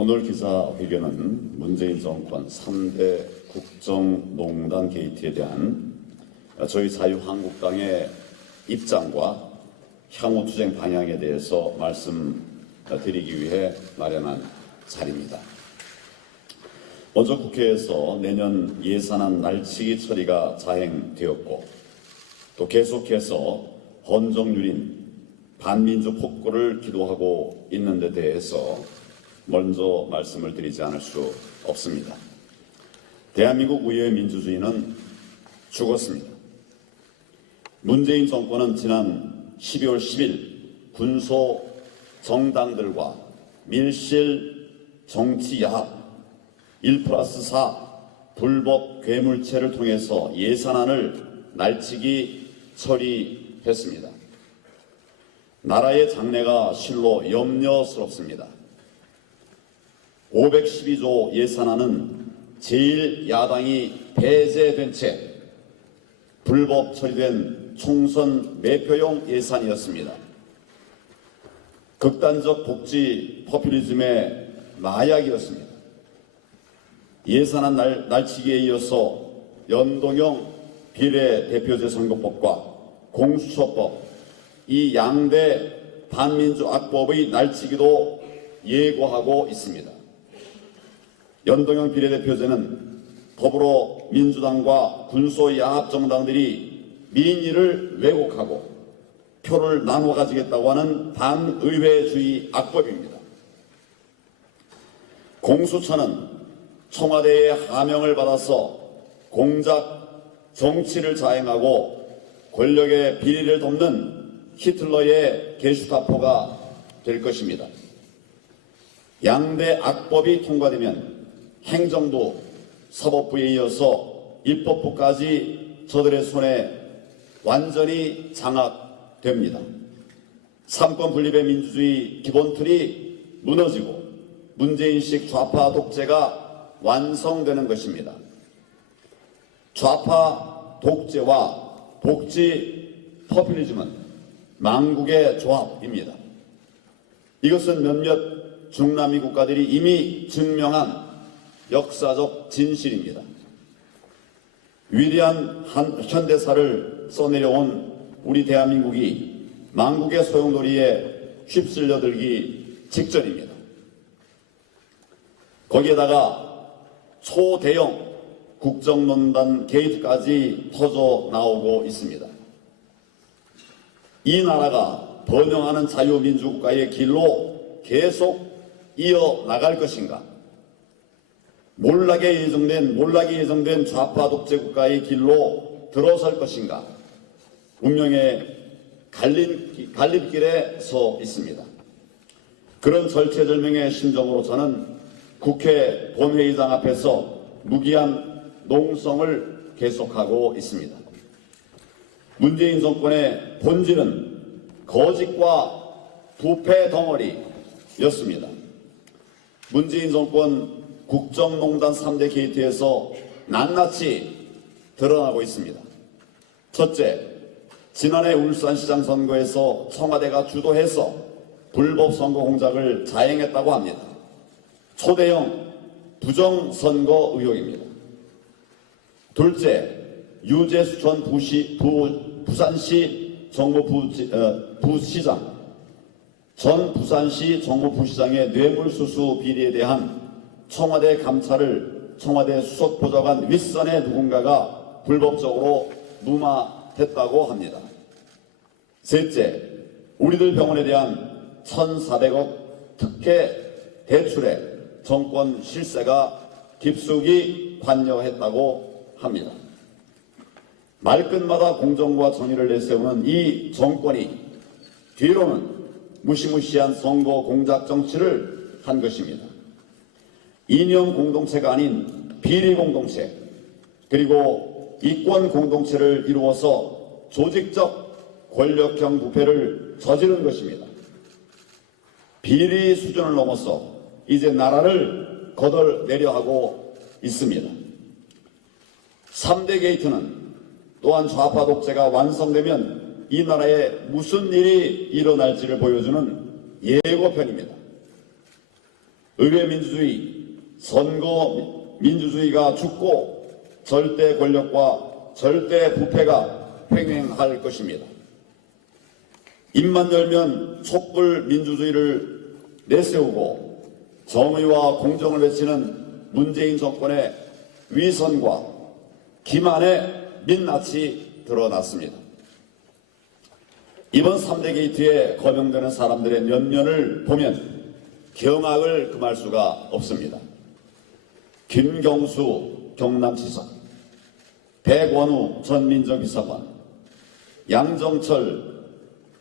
오늘 기자회견은 문재인 정권 3대 국정농단 게이트에 대한 저희 자유한국당의 입장과 향후 투쟁 방향에 대해서 말씀드리기 위해 마련한 자리입니다. 먼저 국회에서 내년 예산안 날치기 처리가 자행되었고 또 계속해서 헌정유린 반민주 폭거를 기도하고 있는 데 대해서 먼저 말씀을 드리지 않을 수 없습니다. 대한민국 의회의 민주주의는 죽었습니다. 문재인 정권은 지난 12월 10일 군소 정당들과 밀실 정치 야합 1+4 불법 괴물체를 통해서 예산안을 날치기 처리했습니다. 나라의 장래가 실로 염려스럽습니다. 512조 예산안은 제1야당이 배제된 채 불법 처리된 총선 매표용 예산이었습니다. 극단적 복지 포퓰리즘의 마약이었습니다. 예산안 날치기에 이어서 연동형 비례대표제 선거법과 공수처법, 이 양대 반민주 악법의 날치기도 예고하고 있습니다. 연동형 비례대표제는 더불어민주당과 군소야합 정당들이 민의를 왜곡하고 표를 나눠 가지겠다고 하는 반의회주의 악법입니다. 공수처는 청와대의 하명을 받아서 공작 정치를 자행하고 권력의 비리를 돕는 히틀러의 게슈타포가 될 것입니다. 양대 악법이 통과되면 행정부, 사법부에 이어서 입법부까지 저들의 손에 완전히 장악됩니다. 삼권 분립의 민주주의 기본틀이 무너지고 문재인식 좌파 독재가 완성되는 것입니다. 좌파 독재와 복지 포퓰리즘은 망국의 조합입니다. 이것은 몇몇 중남미 국가들이 이미 증명한 역사적 진실입니다. 위대한 현대사를 써내려온 우리 대한민국이 망국의 소용돌이에 휩쓸려들기 직전입니다. 거기에다가 초대형 국정농단 게이트까지 터져 나오고 있습니다. 이 나라가 번영하는 자유민주국가의 길로 계속 이어나갈 것인가? 몰락이 예정된 좌파 독재국가의 길로 들어설 것인가? 운명의 갈림길에 서 있습니다. 그런 절체절명의 심정으로 저는 국회 본회의장 앞에서 무기한 농성을 계속하고 있습니다. 문재인 정권의 본질은 거짓과 부패 덩어리였습니다. 문재인 정권 국정농단 3대 게이트에서 낱낱이 드러나고 있습니다. 첫째, 지난해 울산시장 선거에서 청와대가 주도해서 불법 선거 공작을 자행했다고 합니다. 초대형 부정선거 의혹입니다. 둘째, 유재수 전 부산시 정무부시장 전 부산시 정무부시장의 뇌물수수 비리에 대한 청와대 감찰을 청와대 수석보좌관 윗선의 누군가가 불법적으로 무마했다고 합니다. 셋째, 우리들 병원에 대한 1,400억 특혜 대출에 정권 실세가 깊숙이 관여했다고 합니다. 말끝마다 공정과 정의를 내세우는 이 정권이 뒤로는 무시무시한 선거 공작 정치를 한 것입니다. 이념 공동체가 아닌 비리 공동체, 그리고 이권 공동체를 이루어서 조직적 권력형 부패를 저지른 것입니다. 비리 수준을 넘어서 이제 나라를 거덜내려 하고 있습니다. 3대 게이트는 또한 좌파 독재가 완성되면 이 나라에 무슨 일이 일어날지를 보여주는 예고편입니다. 의회 민주주의, 선거 민주주의가 죽고 절대 권력과 절대 부패가 횡행할 것입니다. 입만 열면 촛불 민주주의를 내세우고 정의와 공정을 외치는 문재인 정권의 위선과 기만의 민낯이 드러났습니다. 이번 3대 게이트에 거명되는 사람들의 면면을 보면 경악을 금할 수가 없습니다. 김경수 경남지사, 백원우 전 민정비서관, 양정철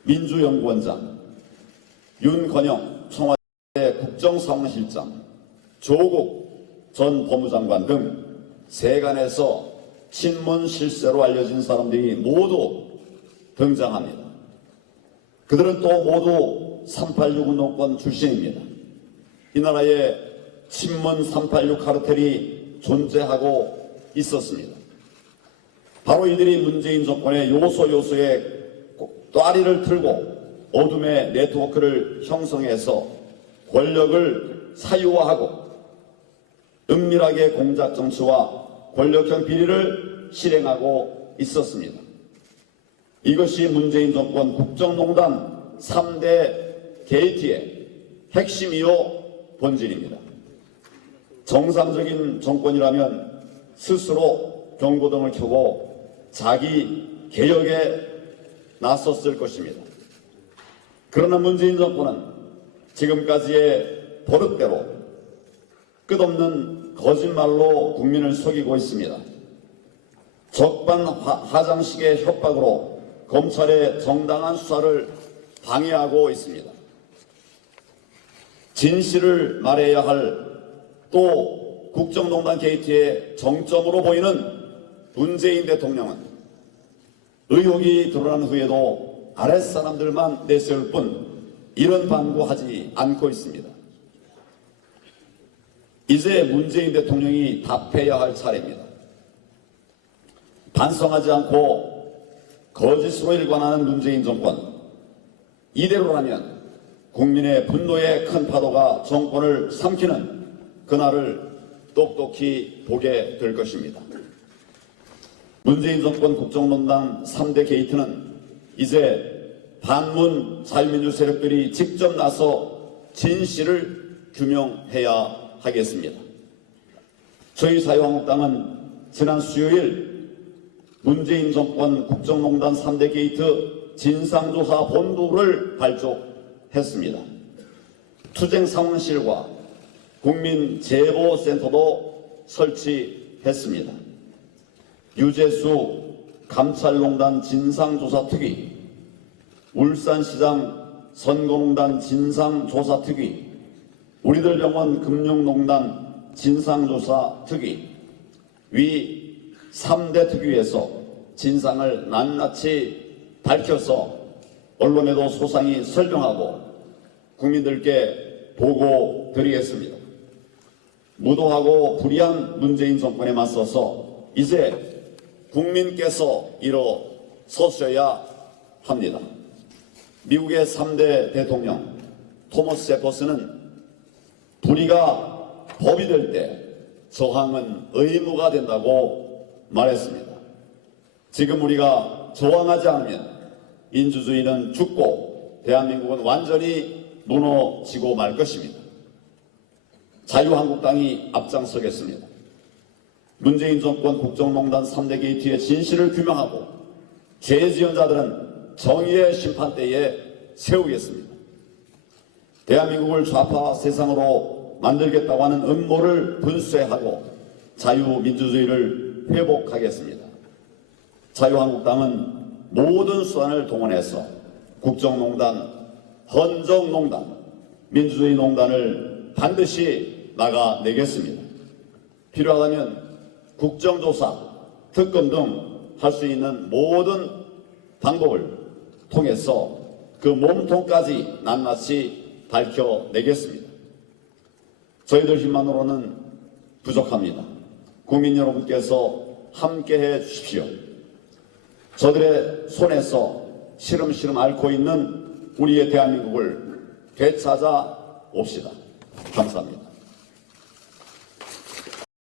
민주연구원장, 윤건영 청와대 국정상황실장, 조국 전 법무장관 등 세간에서 친문 실세로 알려진 사람들이 모두 등장합니다. 그들은 또 모두 386 운동권 출신입니다. 이 나라에 친문 386 카르텔이 존재하고 있었습니다. 바로 이들이 문재인 정권의 요소요소에 또아리를 틀고 어둠의 네트워크를 형성해서 권력을 사유화하고 은밀하게 공작 정치와 권력형 비리를 실행하고 있었습니다. 이것이 문재인 정권 국정농단 3대 게이트의 핵심이요 본질입니다. 정상적인 정권이라면 스스로 경고등을 켜고 자기 개혁에 나섰을 것입니다. 그러나 문재인 정권은 지금까지의 버릇대로 끝없는 거짓말로 국민을 속이고 있습니다. 적반하장식의 협박으로 검찰의 정당한 수사를 방해하고 있습니다. 진실을 말해야 할 또 국정농단 게이트의 정점으로 보이는 문재인 대통령은 의혹이 드러난 후에도 아랫사람들만 내세울 뿐 이런 반구하지 않고 있습니다. 이제 문재인 대통령이 답해야 할 차례입니다. 반성하지 않고 거짓으로 일관하는 문재인 정권, 이대로라면 국민의 분노의 큰 파도가 정권을 삼키는 그날을 똑똑히 보게 될 것입니다. 문재인 정권 국정농단 3대 게이트는 이제 반문 자유민주 세력들이 직접 나서 진실을 규명해야 하겠습니다. 저희 자유한국당은 지난 수요일 문재인 정권 국정농단 3대 게이트 진상조사 본부를 발족했습니다. 투쟁상황실과 국민제보센터도 설치했습니다. 유재수 감찰농단 진상조사특위, 울산시장 선거농단 진상조사특위, 우리들 병원 금융농단 진상조사특위, 위 3대 특위에서 진상을 낱낱이 밝혀서 언론에도 소상히 설명하고 국민들께 보고드리겠습니다. 무도하고 불의한 문재인 정권에 맞서서 이제 국민께서 일어서셔야 합니다. 미국의 3대 대통령 토머스 제퍼슨은 불의가 법이 될 때 저항은 의무가 된다고 말했습니다. 지금 우리가 저항하지 않으면 민주주의는 죽고 대한민국은 완전히 무너지고 말 것입니다. 자유한국당이 앞장서겠습니다. 문재인 정권 국정농단 3대 게이트의 진실을 규명하고 죄 지은 자들은 정의의 심판대에 세우겠습니다. 대한민국을 좌파 세상으로 만들겠다고 하는 음모를 분쇄하고 자유민주주의를 회복하겠습니다. 자유한국당은 모든 수단을 동원해서 국정농단, 헌정농단, 민주주의 농단을 반드시 막아내겠습니다. 필요하다면 국정조사, 특검 등 할 수 있는 모든 방법을 통해서 그 몸통까지 낱낱이 밝혀내겠습니다. 저희들 힘만으로는 부족합니다. 국민 여러분께서 함께해 주십시오. 저들의 손에서 시름시름 앓고 있는 우리의 대한민국을 되찾아 옵시다. 감사합니다.